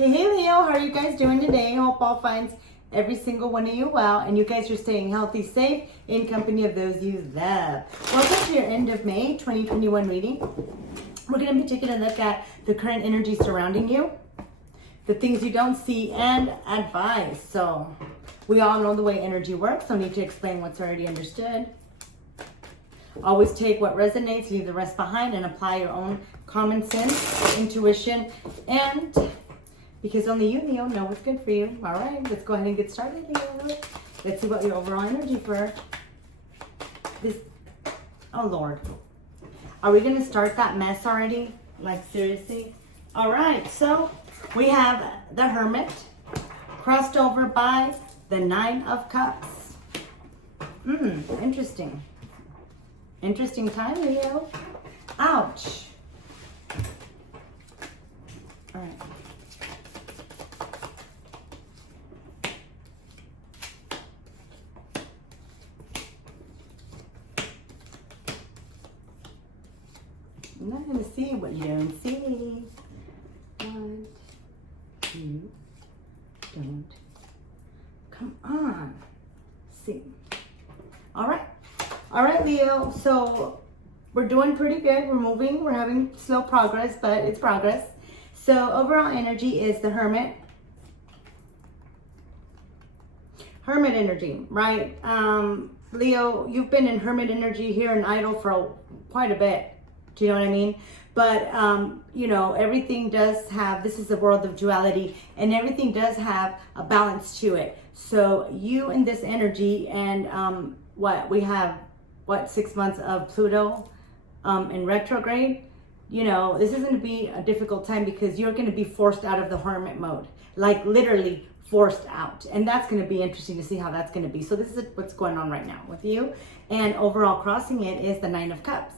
Hey Leo, how are you guys doing today? Hope all finds every single one of you well, and you guys are staying healthy, safe, in company of those you love. Welcome to your end of May 2021 reading. We're going to be taking a look at the current energy surrounding you, the things you don't see, and advice. So we all know the way energy works, so need to explain what's already understood. Always take what resonates, leave the rest behind, and apply your own common sense, intuition, and because only you, Leo, know what's good for you. All right, let's go ahead and get started, Leo. Let's see what your overall energy for this. Oh, Lord. Are we going to start that mess already? Like, seriously? All right, so we have the Hermit crossed over by the Nine of Cups. Interesting. Interesting time, Leo. Ouch. All right. I'm not going to see what you don't see. 1, 2, don't. Come on. See. All right. All right, Leo. So we're doing pretty good. We're moving. We're having slow progress, but it's progress. So overall energy is the Hermit. Hermit energy, right? Leo, you've been in Hermit energy here in Idol for quite a bit. Do you know what I mean? But, you know, everything does have, this is the world of duality, and everything does have a balance to it. So you in this energy, and we have, 6 months of Pluto in retrograde. You know, this is going to be a difficult time because you're going to be forced out of the Hermit mode, like literally forced out. And that's going to be interesting to see how that's going to be. So this is what's going on right now with you. And overall crossing it is the Nine of Cups.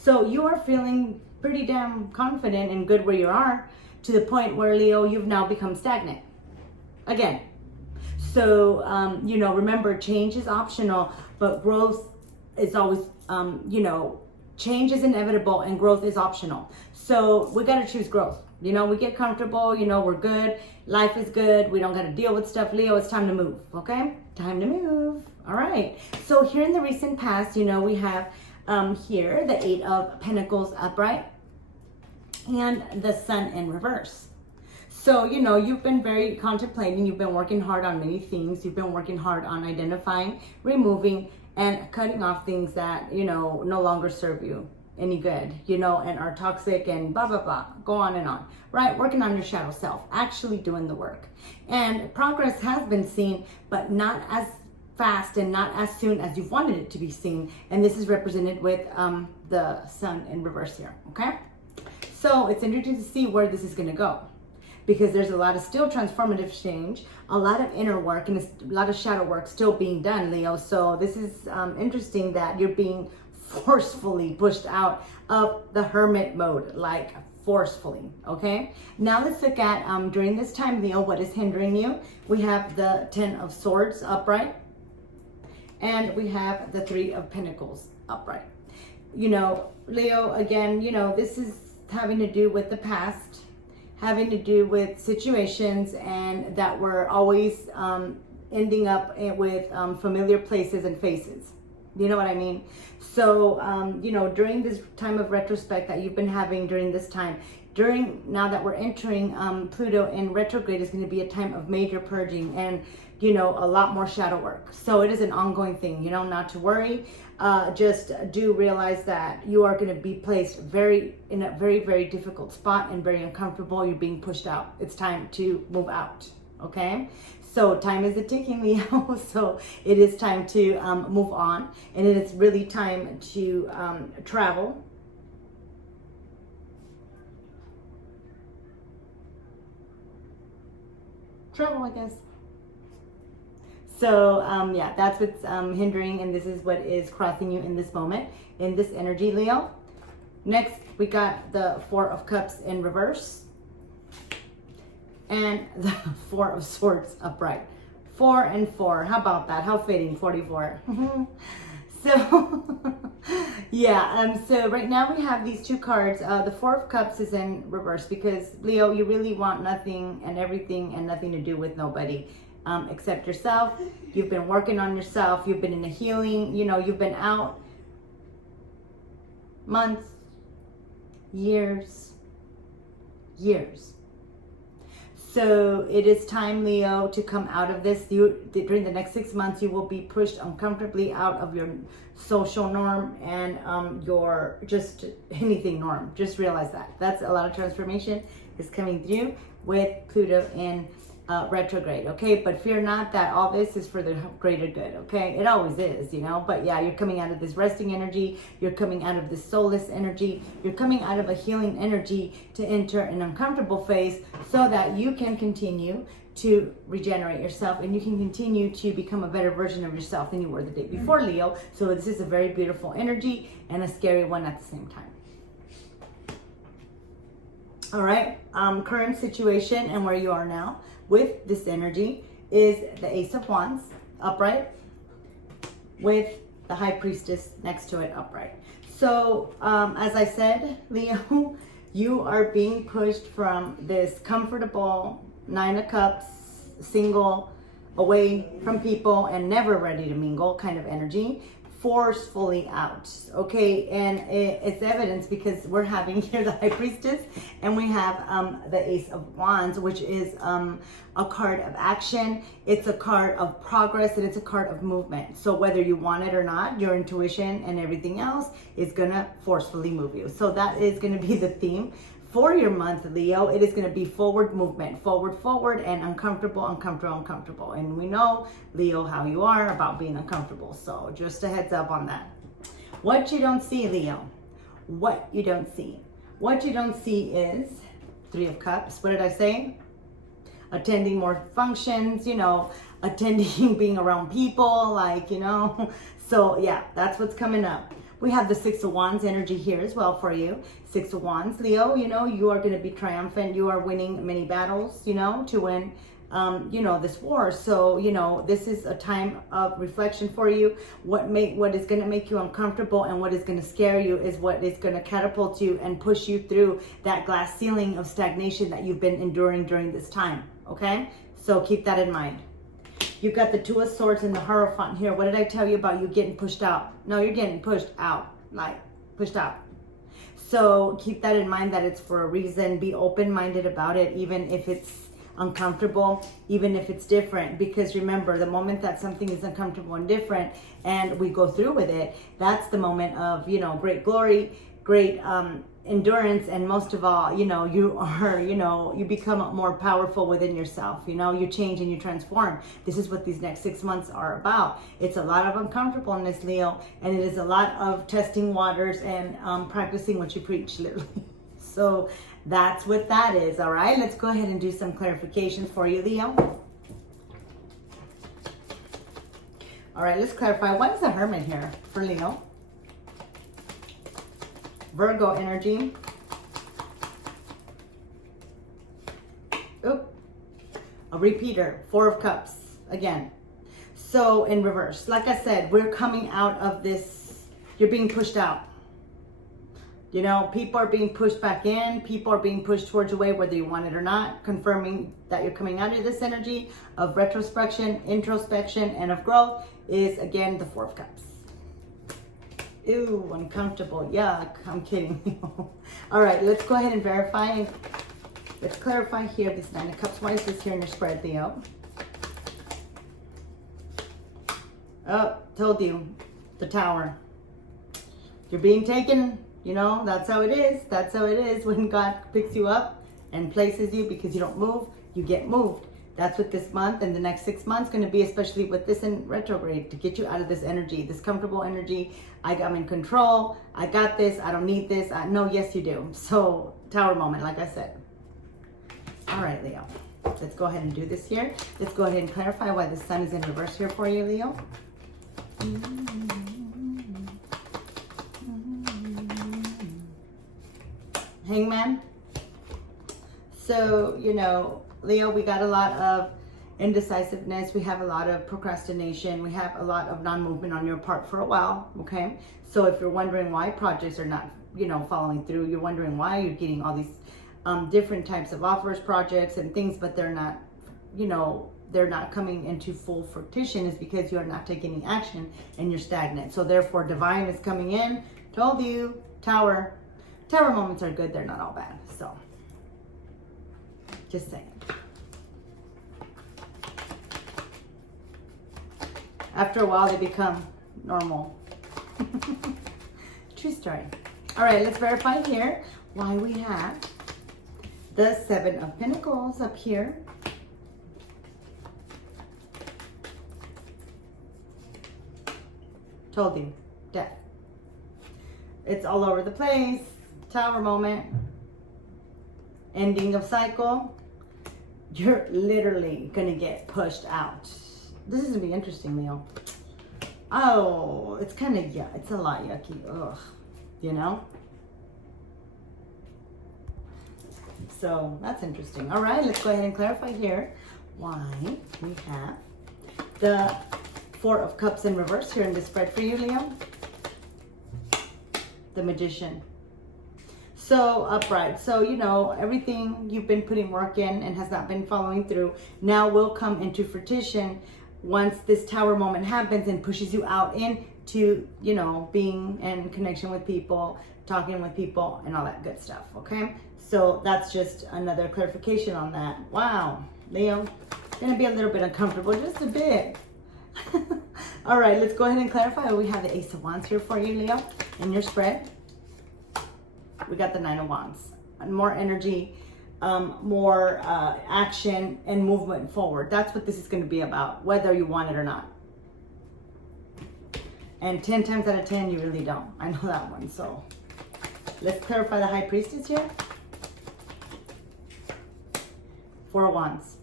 So you are feeling pretty damn confident and good where you are, to the point where, Leo, you've now become stagnant again. So, you know, remember, change is optional, but growth is always, you know, change is inevitable and growth is optional. So we got to choose growth. You know, we get comfortable, you know, we're good. Life is good. We don't got to deal with stuff. Leo, it's time to move. Okay. Time to move. All right. So here in the recent past, you know, we have here the Eight of Pentacles upright and the Sun in reverse. So, you know, you've been very contemplating, you've been working hard on many things, you've been working hard on identifying, removing, and cutting off things that, you know, no longer serve you any good, you know, and are toxic and blah, blah, blah, go on and on, right? Working on your shadow self, actually doing the work. And progress has been seen, but not as fast and not as soon as you've wanted it to be seen. And this is represented with the Sun in reverse here, okay? So it's interesting to see where this is going to go, because there's a lot of still transformative change, a lot of inner work, and a lot of shadow work still being done, Leo. So this is interesting that you're being forcefully pushed out of the Hermit mode, like forcefully, okay? Now let's look at, during this time, Leo, what is hindering you. We have the Ten of Swords upright, and we have the Three of Pentacles upright. You know, Leo, again, you know, this is having to do with the past, having to do with situations, and that we're always ending up with familiar places and faces. You know what I mean? So, you know, during this time of retrospect that you've been having during this time, now that we're entering Pluto in retrograde, is going to be a time of major purging and, you know, a lot more shadow work. So it is an ongoing thing, you know, not to worry. Just do realize that you are going to be placed in a very, very difficult spot and very uncomfortable. You're being pushed out. It's time to move out. Okay. So time is a ticking, Leo. So it is time to move on, and it is really time to travel. I guess. So, yeah, that's what's hindering, and this is what is crossing you in this moment, in this energy, Leo. Next, we got the Four of Cups in reverse and the Four of Swords upright. 4 and 4. How about that? How fitting, 44. So, Yeah, so right now we have these two cards. The Four of Cups is in reverse because, Leo, you really want nothing and everything and nothing to do with nobody except yourself. You've been working on yourself. You've been in a healing, you've been out months, years. So it is time, Leo, to come out of this. During the next 6 months, you will be pushed uncomfortably out of your social norm and your just anything norm. Just realize that. That's a lot of transformation is coming through with Pluto in retrograde, okay? But fear not that all this is for the greater good, okay? It always is, but yeah, you're coming out of this resting energy, you're coming out of this soulless energy, you're coming out of a healing energy to enter an uncomfortable phase so that you can continue to regenerate yourself and you can continue to become a better version of yourself than you were the day before, Leo. So this is a very beautiful energy and a scary one at the same time. All right, current situation and where you are now with this energy is the Ace of Wands upright with the High Priestess next to it upright. So as I said, Leo, you are being pushed from this comfortable Nine of Cups, single, away from people and never ready to mingle kind of energy, forcefully out, okay? And it's evidence because we're having here the High Priestess and we have the Ace of Wands, which is a card of action. It's a card of progress and it's a card of movement. So whether you want it or not, your intuition and everything else is gonna forcefully move you. So that is gonna be the theme for your month, Leo. It is going to be forward movement, forward, and uncomfortable. And we know, Leo, how you are about being uncomfortable. So just a heads up on that. What you don't see, Leo, what you don't see. What you don't see is Three of Cups. What did I say? Attending more functions, attending, being around people, So yeah, that's what's coming up. We have the Six of Wands energy here as well for you. Six of Wands, Leo, you are going to be triumphant. You are winning many battles, to win, this war. So, this is a time of reflection for you. What is going to make you uncomfortable and what is going to scare you is what is going to catapult you and push you through that glass ceiling of stagnation that you've been enduring during this time. Okay? So keep that in mind. You've got the Two of Swords and the Hierophant here. What did I tell you about you getting pushed out? No, you're getting pushed out, pushed out. So keep that in mind that it's for a reason. Be open-minded about it, even if it's uncomfortable, even if it's different. Because remember, the moment that something is uncomfortable and different and we go through with it, that's the moment of, great glory, great endurance, and most of all, you become more powerful within yourself. You change and you transform. This is what these next 6 months are about. It's a lot of uncomfortableness, Leo, and it is a lot of testing waters and practicing what you preach, literally. So that's what that is. All right, let's go ahead and do some clarifications for you, Leo. All right, let's clarify. What is the Hermit here for Leo? Virgo energy. Oop. A repeater. Four of Cups. Again. So in reverse. Like I said, we're coming out of this. You're being pushed out. People are being pushed back in. People are being pushed towards your way, whether you want it or not. Confirming that you're coming out of this energy of retrospection, introspection, and of growth is, again, the Four of Cups. Ew, uncomfortable. Yuck. I'm kidding. All right, let's go ahead and verify. Let's clarify here this Nine of Cups. Why is this here in your spread, Leo? Oh, told you. The Tower. You're being taken. That's how it is. That's how it is when God picks you up and places you because you don't move. You get moved. That's what this month and the next 6 months going to be, especially with this in retrograde, to get you out of this energy, this comfortable energy. I'm in control. I got this. I don't need this. No, yes, you do. So Tower moment, like I said. All right, Leo. Let's go ahead and do this here. Let's go ahead and clarify why the Sun is in reverse here for you, Leo. Hangman. So, Leo, we got a lot of indecisiveness. We have a lot of procrastination. We have a lot of non-movement on your part for a while, okay? So if you're wondering why projects are not, following through, you're wondering why you're getting all these different types of offers, projects, and things, but they're not, they're not coming into full fruition, is because you are not taking any action and you're stagnant. So therefore, divine is coming in. Told you, Tower moments are good. They're not all bad. So just saying. After a while, they become normal. True story. All right, let's verify here why we have the Seven of Pentacles up here. Told you, death. It's all over the place. Tower moment. Ending of cycle. You're literally gonna get pushed out. This is gonna be interesting, Leo. Oh, it's kind of, yeah, it's a lot yucky. Ugh, So that's interesting. All right, let's go ahead and clarify here why we have the Four of Cups in reverse here in this spread for you, Leo. The Magician. So upright. So, everything you've been putting work in and has not been following through now will come into fruition once this Tower moment happens and pushes you out into, being in connection with people, talking with people, and all that good stuff, okay? So that's just another clarification on that. Wow, Leo, gonna be a little bit uncomfortable, just a bit. All right, let's go ahead and clarify. We have the Ace of Wands here for you, Leo, in your spread. We got the Nine of Wands. More energy, more action and movement forward. That's what this is going to be about, whether you want it or not. And 10 times out of 10, you really don't. I know that one. So let's clarify the High Priestess here. Four of Wands.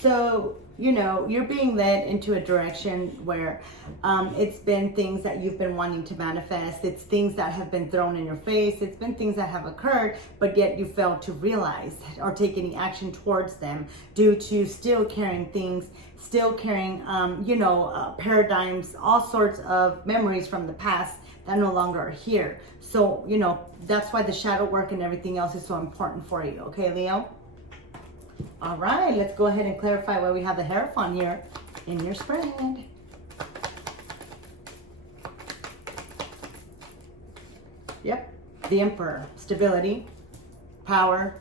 So, you're being led into a direction where it's been things that you've been wanting to manifest. It's things that have been thrown in your face. It's been things that have occurred, but yet you failed to realize or take any action towards them due to still carrying things, still carrying, paradigms, all sorts of memories from the past that no longer are here. So, that's why the shadow work and everything else is so important for you. Okay, Leo? All right, let's go ahead and clarify why we have the Hierophant here in your spread. Yep, the Emperor. Stability, power,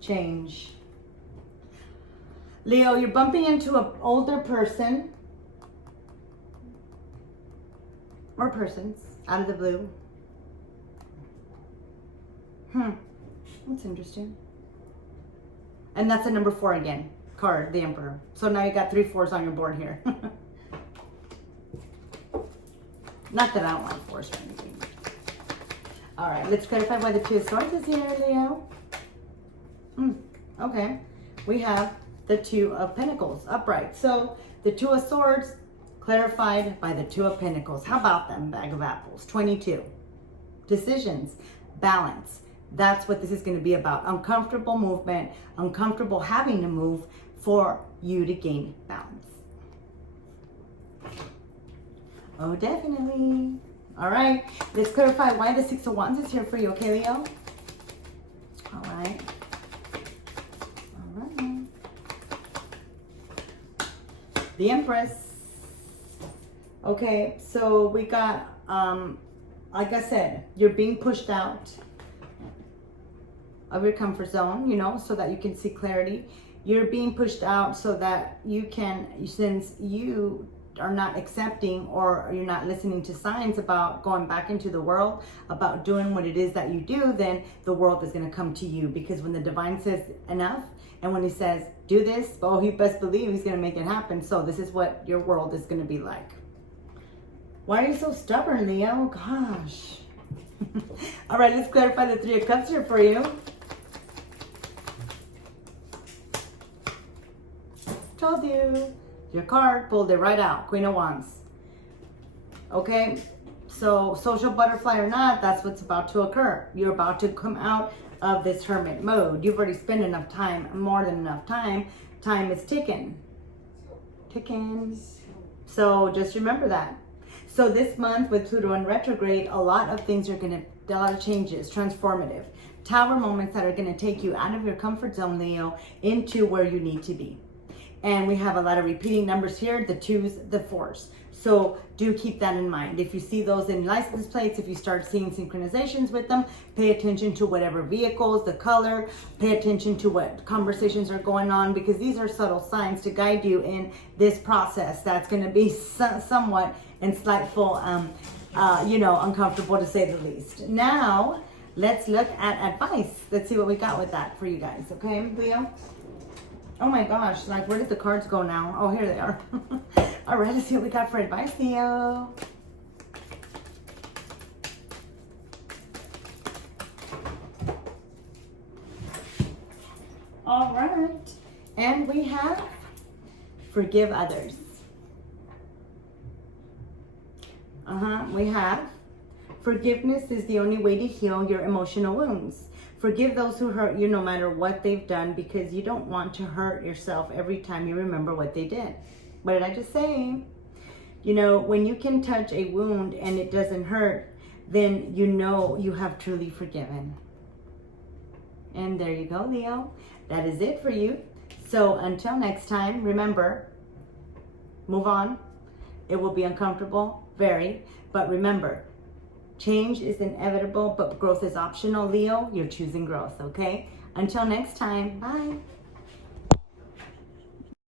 change. Leo, you're bumping into an older person or persons out of the blue. That's interesting. And that's a number 4 again, card, the Emperor. So now you got 3 4s on your board here. Not that I don't like 4s or anything. All right, let's clarify why the Two of Swords is here, Leo. Okay, we have the Two of Pentacles upright. So the Two of Swords clarified by the Two of Pentacles. How about them bag of apples? 22. Decisions, balance. That's what this is going to be about. Uncomfortable movement, uncomfortable having to move for you to gain balance. Oh, definitely. All right. Let's clarify why the Six of Wands is here for you. Okay, Leo? All right. All right. The Empress. Okay, so we got, like I said, you're being pushed out of your comfort zone, so that you can see clarity. You're being pushed out so that you can, since you are not accepting or you're not listening to signs about going back into the world, about doing what it is that you do, then the world is going to come to you. Because when the divine says enough, and when he says, do this, oh, you best believe he's going to make it happen. So this is what your world is going to be like. Why are you so stubborn, Leo? Gosh. All right, let's clarify the Three of Cups here for you. Told you. Your card, pulled it right out. Queen of Wands. Okay, so social butterfly or not, that's what's about to occur. You're about to come out of this hermit mode. You've already spent enough time, more than enough time. Time is ticking. Ticking. So just remember that. So this month with Pluto in retrograde, a lot of things are a lot of changes, transformative. Tower moments that are going to take you out of your comfort zone, Leo, into where you need to be. And we have a lot of repeating numbers here, the 2s, the 4s. So do keep that in mind. If you see those in license plates, if you start seeing synchronizations with them, pay attention to whatever vehicles, the color, pay attention to what conversations are going on, because these are subtle signs to guide you in this process that's going to be somewhat insightful, uncomfortable to say the least. Now, let's look at advice. Let's see what we got with that for you guys, okay, Leo? Oh my gosh, like where did the cards go now? Oh, here they are. All right, let's see what we got for advice, Leo. All right, and we have forgive others. We have forgiveness is the only way to heal your emotional wounds. Forgive those who hurt you no matter what they've done, because you don't want to hurt yourself every time you remember what they did. What did I just say? You know, when you can touch a wound and it doesn't hurt, then you know you have truly forgiven. And there you go, Leo. That is it for you. So until next time, remember, move on. It will be uncomfortable, very, but remember, change is inevitable, but growth is optional, Leo. You're choosing growth, okay? Until next time, bye.